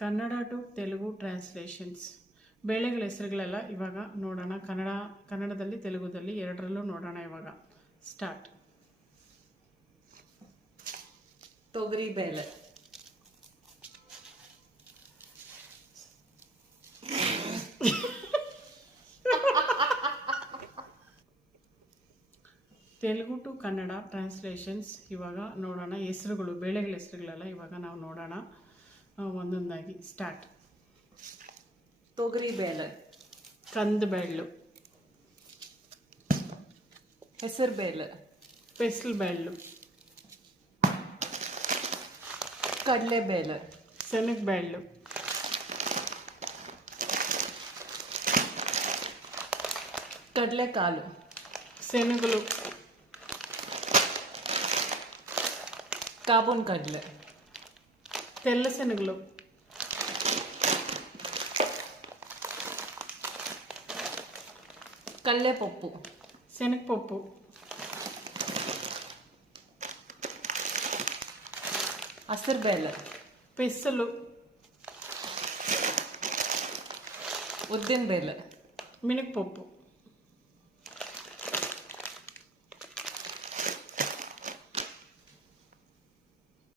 Kannada to Telugu translations. ಬೇಳೆಗಳ ಹೆಸರುಗಳೆಲ್ಲ ಇವಾಗ ನೋಡೋಣ. ಕನ್ನಡದಲ್ಲಿ ತೆಲುಗುದಲ್ಲಿ ಎರಡರಲ್ಲೂ ನೋಡೋಣ. ಇವಾಗ ಸ್ಟಾರ್ಟ್. ತೊಗರಿ ಬೇಳೆ, ತೆಲುಗು ಟು ಕನ್ನಡ ಟ್ರಾನ್ಸ್ಲೇಷನ್ಸ್ ಇವಾಗ ನೋಡೋಣ. ಹೆಸರುಗಳು, ಬೇಳೆಗಳ ಹೆಸರುಗಳೆಲ್ಲ ಇವಾಗ ನಾವು ನೋಡೋಣ ಒಂದೊಂದಾಗಿ. ಸ್ಟಾರ್ಟ್. ತೊಗರಿ ಬೇಳೆ, ಕಂದು ಬೇಳು, ಹೆಸರು ಬೇಳೆ, ಪೆಸಲು ಬೇಳು, ಕಡಲೆ ಬೇಳೆ, ಶನಗ ಬೇಳು, ಕಡಲೆಕಾಳು, ಶನಗಲು, ಕಾಬೂನ್ ಕಡಲೆ, ತೆಲ್ಲ ಶನಗಲು, ಕಡಲೆಪಪ್ಪು, ಶನಗಪಪ್ಪು, ಹಸಿರು ಬೇಳೆ, ಪೆಸಲು, ಉದ್ದಿನ ಬೇಳೆ, ಮಿನಗಪಪ್ಪು,